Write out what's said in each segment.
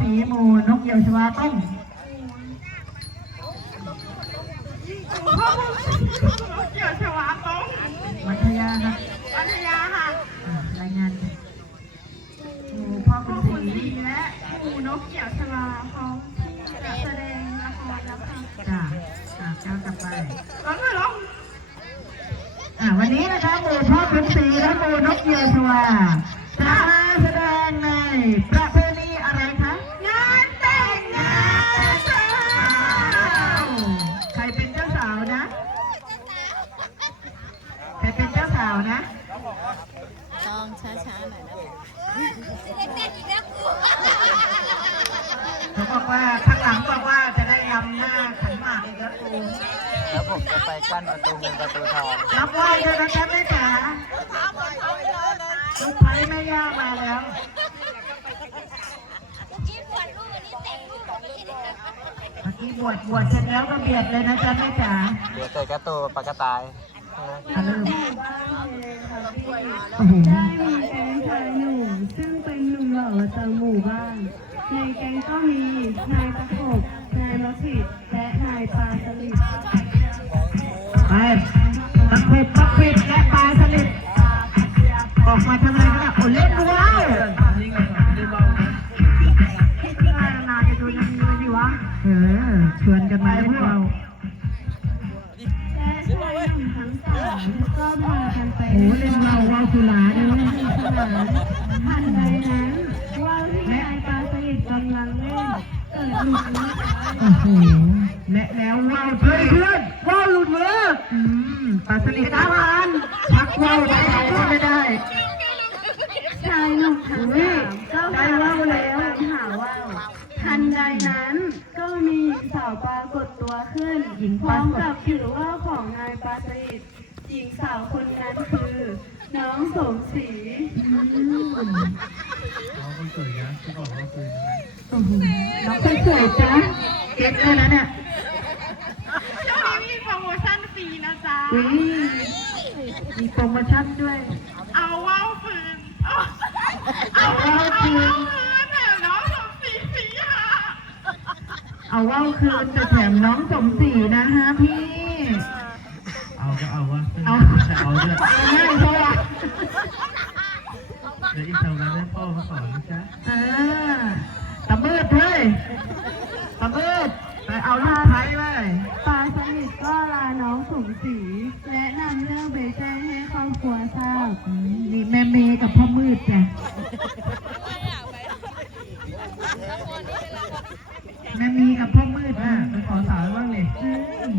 ศรีหมูนกเหยี่ยวชวาต้องพ่อคุณเกี่ยวชวาตรงมัธยาครับปัญญาค่ะอ่ารายงานหมูพ่อพ่คุอณคุณศรีดีและครูนกเกี่ยวชวาพร้อมที่จะแสดงละครแล้วค่ะจ้าอ่าก้าวกลับไปร้องเลยร้องอ่าวันนี้นะคะหมู่พ่อคุณศรีและหมู่นกเหยี่ยวชวาจะมา ปกั้นประตูเงินประตูทองรับไหว้ด้วยนะจ๊ะแม่จ๋าลูกไผ่แม่ย่ามาแล้วเมื่อกี้บวชบวชเสร็จแล้วก็เบียดเลยนะจ๊ะแม่จ๋าเดี๋ยวเตะกระตูปากกระต่ายใช่ไหมอะลืมโอ้โหได้มีแก๊งชายหนุ่มซึ่งเป็นหนุ่มหล่อประจำหมู่บ้าน ในแก๊งก็มีนายตะขบนายมะขิดและนายปลาสลิด ไปตะคุบตะควิดและปลาสลิดออกมาทำอะไรกันอะโอ้เล่นว้าวคิดว่านานจะดูยังมีวันดีวะเออชวนกันมาพวกเราและชายหนุ่มทั้งสาโอ้เล่นว่าวว่าสุราด้วยนะสนานทันใดนั้นว่าวที่นายปลาสลิดกำลังเล่นเกิดหลุมโอ้โห และแล้วว่าวเพื่อนเพื่อนว่าวหลุดมืออืมปลาสลิดอาหารพักว่าวไปไหนก็ไม่ได้ ชายหนุ่มทั้งสามก็พากันไปหาว่าวทันใดนั้น ก็มีสาวปรากฏตัวขึ้นหญิงพปร้อรามกฏ กับถือว่าของนายปาสลิดหญิงสาวคนนั้นคือ น้องสมศรีโอ้โหน้องสวยๆจ้ะเก็ตเลยนะเนี่ย ช่วงนี้มีโปรโมชั่นฟรีนะจ๊ะ อุ้ยมีโปรโมชั่นด้วย เอาว่าวฟืนเอาเอาว่าวฟืนเอาว่าวฟืนเนี่ยน้องสองสี่สี่ค่ะเอาว่าวคืนจะแถมน้องสมศรีนะฮะพี่ เอาก็เอาวะเอาจะเอาด้วยง่ายเพราะว่าเดี๋ยวอีกสองวันแม่พ่อมาสอนนะจ๊ะ เออตะเบิดเฮ้ยตะเบิดไปเอาลูกไ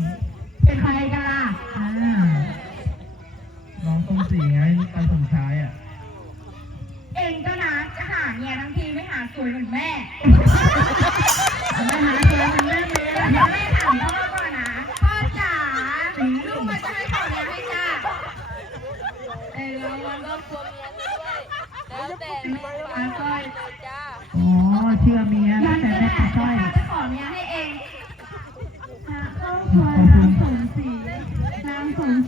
ม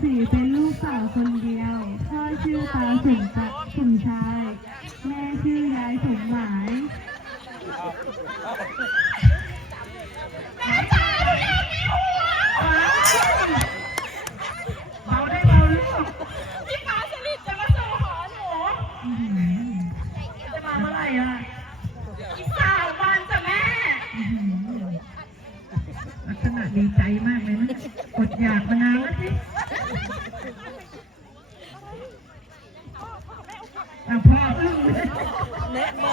สีเป็นลูกสาวคนเดียว พ่อชื่อตาสมศักดิ์สมชาย แม่ชื่อยายสมหมาย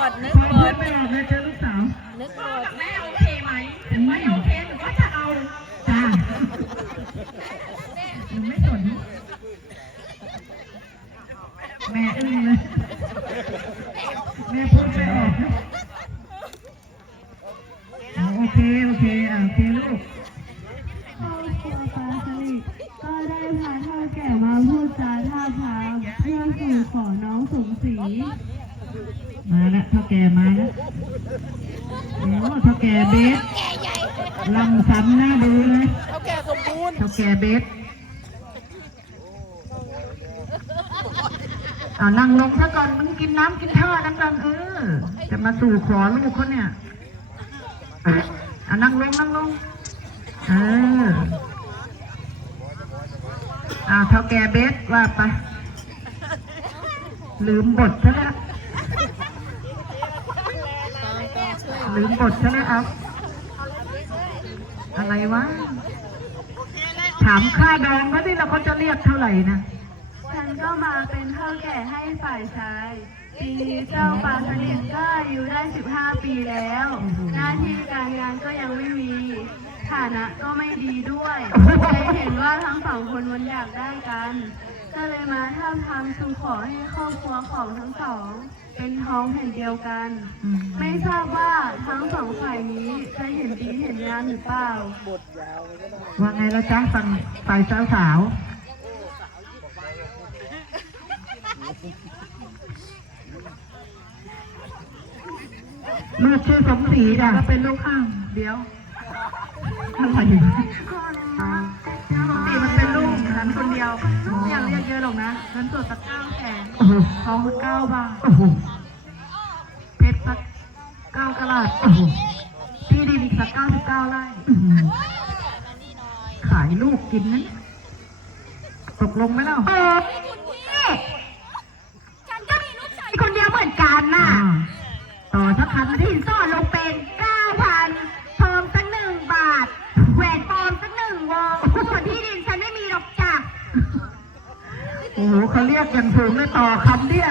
ดนึกพ่อหมเพื่อดนไม่ออกเลยเจอลูกสาวนึกหมพ่อดกับแม่โอเคไหมถึงไม่โอเคหรือว่าจะเอาจ้ายังไม่สนแม่อึ้งเลยแม่พูดไม่ออกนะอ๋อโอเคโอเคอะโอเคลูกครอบครัวปาสลิดก็ได้พาเท่าแก่มาพูดจาท่าทางเพื่อสู่ขอน้องสมศรี มาแล้วเท่าแก่มาแล้วโอ้เท่าแก่เบสลำซ้ำหน้าดูเลยเท่าแก่สมบูรณ์เท่าแก่เบสเอานั่งลงซะก่อนมึงกินน้ำกินท่ากันก่อนเออจะมาสู่ขอลูกเขาเนี่ยเเอานั่งลงนั่งลงเอออ้าวเท่าแกเบสว่าไปลืมบทซะแล้ว ลืมบทซะแล้วเอาอะไรวะ ถามค่าดองเขาที่เราเขาจะเรียกเท่าไหร่นะ ฉันก็มาเป็นเท่าแก่ให้ฝ่ายชาย ปีนี้เจ้าปลาสลิดก็อายุได้ 15 ปีแล้ว หน้าที่การงานก็ยังไม่มี ฐานะก็ไม่ดีด้วยเลยเห็นว่าทั้งสองคนมันอยากได้กัน ก็เลยมาท้าบทามสู่ขอให้ครอบครัวของทั้งสอง เป็นท้องแผ่นเดียวกันอืมไม่ทราบว่าทั้งสองฝ่ายนี้จะเห็นดีเห็นงามหรือเปล่า ว่าไงละจ๊ะฝั่งฝ่ายสาวสาวลูกชื่อสมศรีจ้ะก็เป็นลูกข้างเดียวอะไรอยู่สมศรีมันเป็ นลูกฉันคนเดียวไม่อยากเรียกเยอะหรอกนะฉันตรวจสักเก้าแสนทองสักเก้าบาทเพชรสักเก้ากะลัดที่ดินอีกสักเก้าสิบเก้าไร่ขายลูกกินนั้นตกลงไหมเล่าเออนี่ฉันก็มีลูกชายคนเดียวเหมือนกันน่ะอ่าต่อสักคันสิที่นสอดลงเป็น อ้โหเขาเรียกอย่างสูงเลยต่อคำเนี่ย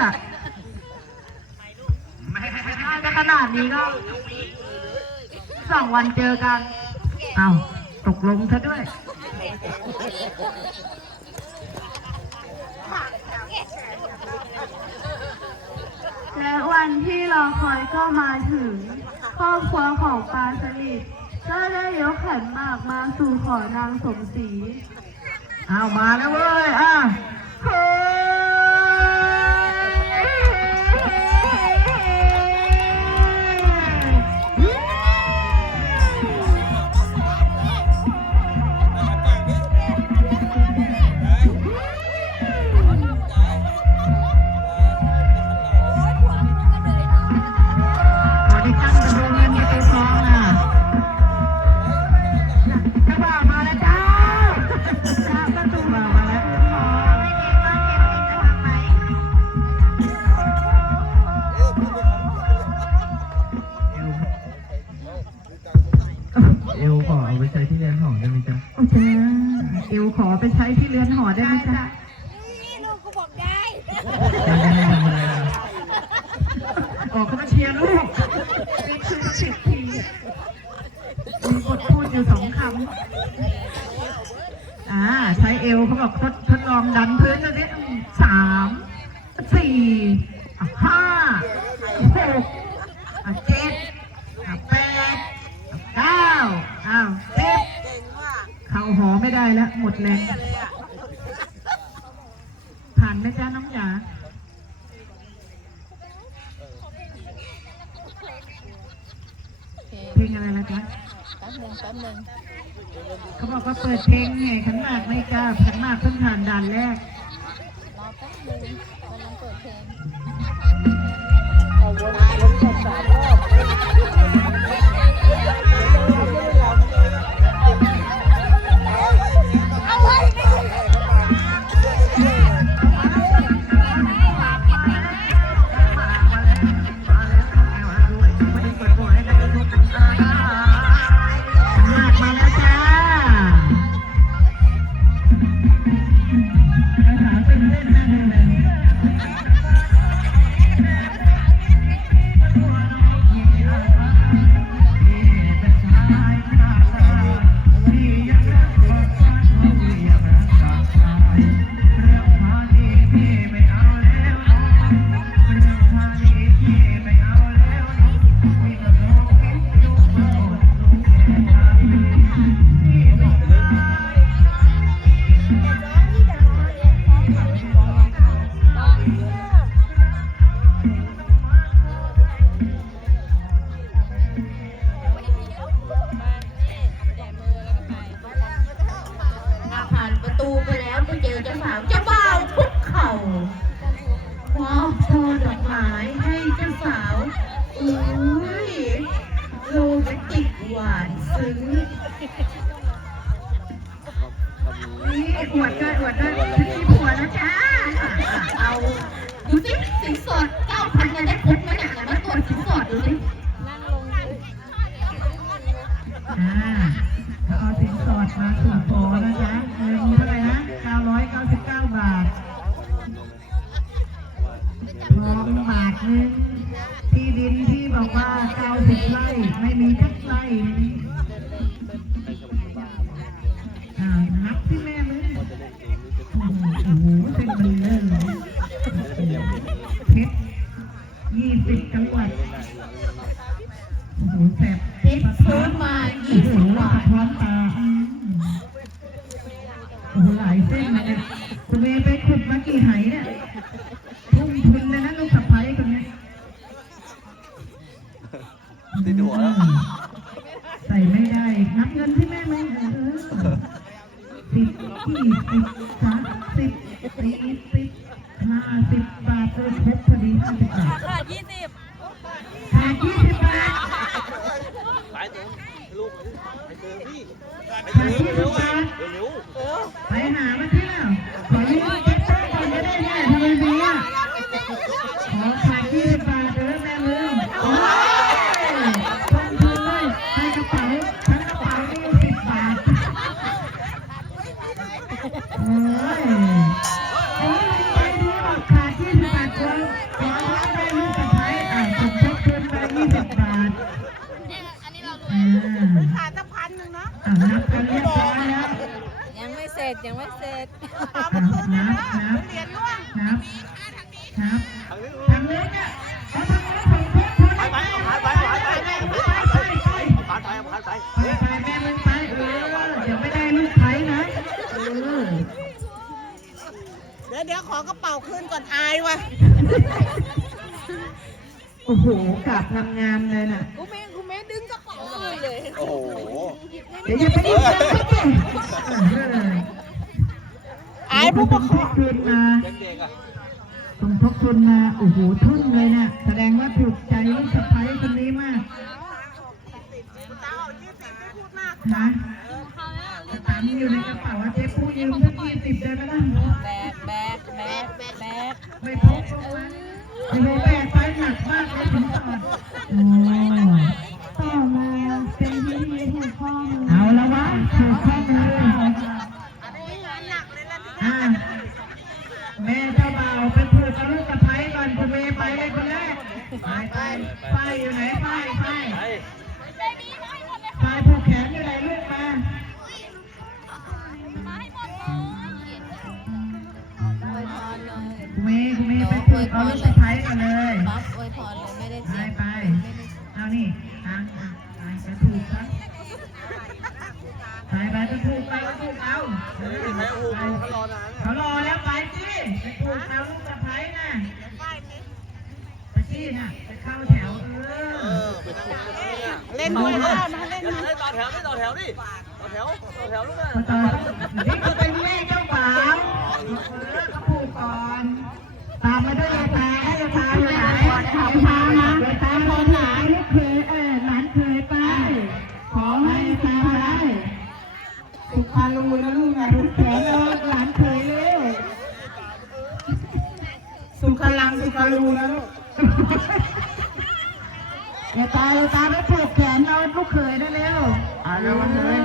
ถ้าจะขนาดนี้ก็สองวันเจอกัน เอาตกลงซะด้วย และวันที่รอคอยก็มาถึง ครอบครัวของปลาสลิดก็ได้ยกขันหมากมาสู่ขอนางสมศรี เอามาแล้วเว้ย อะ เไปใช้ที่เรียนหอได้ไหมจ๊ะโอ้จ้าเอวขอไปใช้ที่เรือนหอได้ไหมจ๊ะ นี่ลูกก็บอกได้ จะให้ทำอะไรอะ ออกมาเชียร์ลูกนี่คือสิบทีมีบทพูดอยู่สองคำอ่า ใช้เอวเขาบอกทดทดลองดันพื้นแล้วเนี่ยสามสี่อะห้าหกอะเจ็ดอะแปดอะเก้าอ้าวสิบเข่าหอไม่ได้แล้วหมดแรงผ่านไหมจ้าน้องหยาเพลงอะไรล่ะจ๊ะแป๊บหนึ่งแป๊บหนึ่งเขาบอกว่าเปิดเพลงไงขันหมากไม่กล้าขันหมากเพิ่งผ่านด่านแรกรอแป๊บนึง เจะาบ่าวคุกเข่าคว้าช่อดอกไม้ให้เจ้าสาวอุ้ยโรแมนติกหวานซึ้งนี่อวดด้วยอวดด้วยที่ผัวแล้วจ้าเอาดูสิสินสอดเก้าพันเงินได้คุ้มไหมเนี่ยมาตรวจสินสอดดูสินั่งลงอ่า เมย์ไปขุดมากี่ไหเนี่ยทุ่มทุนเลยนะลูกสะใภ้คนเนี้ย ติดหัวแล้ว อืมใส่ไม่ได้ นับเงินที่แม่ไหมเออสิบยี่สิบสามสิบสี่สิบห้าสิบบาทเลยครบพอดีห้าสิบบาท ขาดยี่สิบ ขาดยี่สิบบาท ไปเจอลูกไปเจอพี่ ขาดยี่สิบบาท เร็ว ไปหามาที่แล้วขอรีบเก็บตังค์ก่อนจะได้แม่ทำไมดีอะขอขาดยี่สิบบาทเด้อแม่ลืมโอ้ยต้นทุนเลยให้กระเป๋าทั้งกระเป๋านี่สิบบาท โอ้ยโอ้ยใจดีบอกขาดยี่สิบบาทเลยขอรับได้ลูกสะใภ้อะผมทบทุนไปยี่สิบบาทอ่าขาดสักพันหนึ่งเนาะอะนับกันเรียบร้อยแล้ว ยังไม่เสร็จยังไม่เสร็จ นับนับนับนับ นับทางเล็กอะเอาทางเล็กผมเพิ่มเพิ่มไปไปไปไปไปไปไปไปไปไปไปผ่านไปผ่านไปไปแม่มึงไปเออเดี๋ยวไม่ได้ลูกไผ่นะเออเดี๋ยวเดี๋ยวขอกระเป๋าคืนก่อนอายว่ะโอ้โหกลับงามๆเลยน่ะกูเมงกูเมงดึงกระเป๋าคืนเลยโอ้โหเดี๋ยวอย่าไปดิ้นกันเอออายผู้ปกครองทุนมา เด็กๆอะสมทบทุนมาโอ้โหทุนเลยเนี่ยแสดงว่าถูกใจลูกสะใภ้คนนี้มากนะตังค์อยู่ในกระเป๋าอะเจ๊ปูยืมสักยี่สิบได้ไหมล่ะแบกแบกแบกแบกไม่พกเอาไว้โอ้โหแบกไปหนักมากเลยถึงสอด ไปไปไปอยู่ไหนไปไปไปผูกแขนอยู่ไหนลูกมาอวยพรเลยคุณเมย์คุณเมย์ไปผูกเอาลูกสะใภ้กันเลยป๊อปอวยพรเลยไม่ได้ไปเสียงไปเอานี่ตังอะไปไปผูกครับไปไปไปผูกไปไปผูกเอาเขารอนานเขารอแล้วไปสิไปผูกเอาลูกสะใภ้น่ะไปสิ น่ะไปเข้าแถวเออเล่นด้วยนะมาเล่นอย่านะต่อแถวนี่ต่อแถวดิต่อแถวต่อแถวลูกนะมาต่อนี่ก็เป็นแม่เจ้าบ่าวเออเขาผูกก่อนตามมาด้วยยายตาให้ยายตาอยู่ไหนยายตานะยายตาคนไหนลูกเคยเออหลานเคยไปขอให้ยายตาไปสุขารูนะลูกนะลูกแขนเอาหลานเคยเร็วสุขลังสุขลูนะลูก ยายตายายตาไปผูกแขนเอาลูกเคยได้เร็วเอาเร็วมาเลย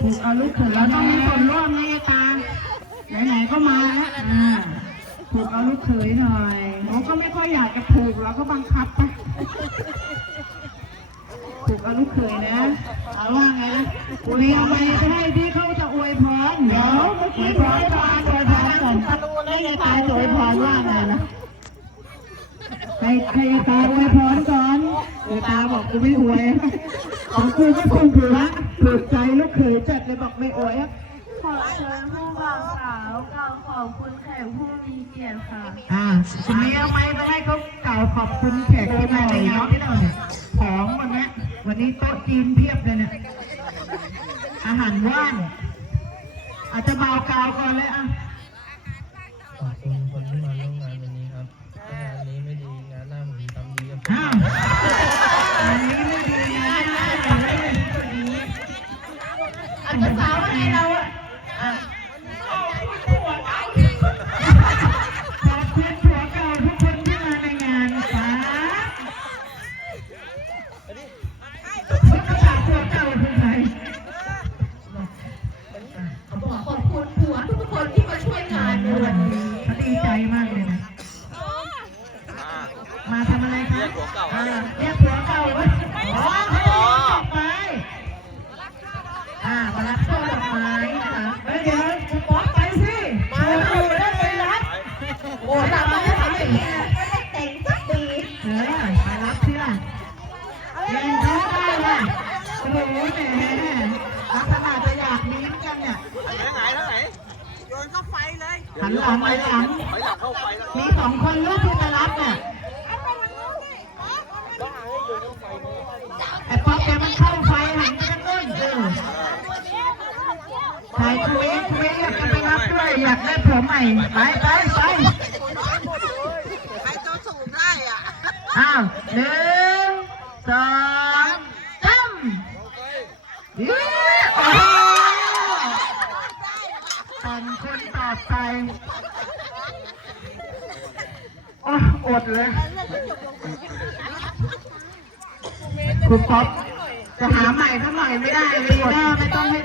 ผูกเอาลูกเขยเราต้องมีส่วนร่วมนะยายตาไหนๆก็มาแล้วอ่าผูกเอาลูกเขยหน่อยหนูก็ไม่ค่อยอยากจะผูกเราก็บังคับไปผูกเอาลูกเขยนะเอาว่าไงนะกูเรียกไปจะให้ที่เขาจะอวยพรเดี๋ยวเมื่อกี้อวยพรอวยพร ก่อนแล้วยายตาจะอวยพรว่าไงนะให้ให้ยายตาอวยพรก่อนยายตาบอกกูไม่อวยของกูก็คงถือว่าถูกใจลูกเขยจัดเลยบอกไม่อวยอะขอเชิญผู้บ่าวสาวกล่าวขอบคุณแขกผู้มีเกียรติค่ะอ่าคุณมีเอาไม้ไปให้เขากล่าวขอบคุณแขกที่มาในงานที่เราเนี่ยของวันนี้วันนี้โต๊ะจีนเพียบเลยเนี่ยอาหารว่างอาจจะเบากาวก่อนเลยอะข อบคุณคนที่มาร่วมงานวันนี้ครับถ้างานนี้ไม่ดีงานหน้าผมทำดีกับอ้าวอันนี้ไม่ดีนะเลย ใครคุยคุยเรียกกันไปรับด้วยอยากได้ผัวใหม่ไปไปไปใครจะสูบได้อะอ้าวหนึ่งสองสามเย้โอ้ต่างคนต่อไปโอ้อดเลยคุณป๊อปจะหาใหม่สัไหน่อยไม่ได้เลยไม่ต้องให้